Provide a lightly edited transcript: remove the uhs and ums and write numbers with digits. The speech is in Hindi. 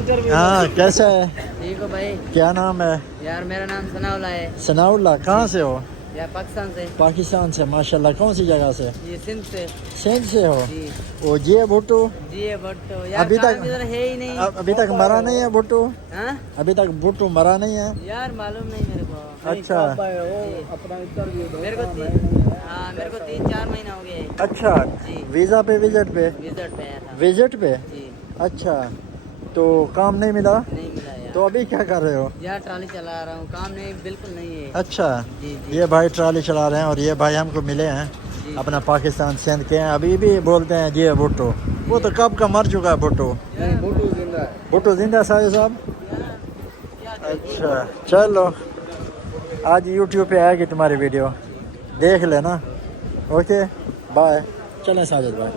इंटरव्यू। हाँ कैसा है? ठीक हो भाई? क्या नाम है? यार मेरा नाम सनाउल्ला है। सनाउल्ला, कहाँ से हो? यार पाकिस्तान से। पाकिस्तान से, माशाल्लाह। कौन सी जगह से? ये सिंध से। सिंध से हो? जी वो जी भुट्टो जी है बट यार अभी तक काम इधर है ही नहीं। अभी तक मरा नहीं है भुट्टो? हाँ? अभी तक भुट्टो मरा नहीं है? यार मालूम नहीं मेरे को। अच्छा अपना इंटरव्यू दो। मेरे को मेरे को 3-4 महीना हो गए। अच्छा। जी। वीजा पे विजिट पे? विजिट पे आया था। विजिट पे? जी। अच्छा, तो काम नहीं मिला? नहीं मिला यार। तो अभी क्या कर रहे हो? यार ट्राली चला रहा हूँ, काम नहीं बिल्कुल नहीं है। अच्छा, जी जी ये भाई ट्राली चला रहे हैं और ये भाई हमको मिले हैं जी। अपना पाकिस्तान सिंध के हैं। अभी भी बोलते हैं जी भुट्टो। वो तो कब का मर चुका है भुट्टो। नहीं, भुट्टो जिंदा है। भुट्टो जिंदा है साहिब साहब? अच्छा चलो, आज यूट्यूब पे आएगी तुम्हारी वीडियो, देख लेना। Okay bye. चलें साजिद भाई।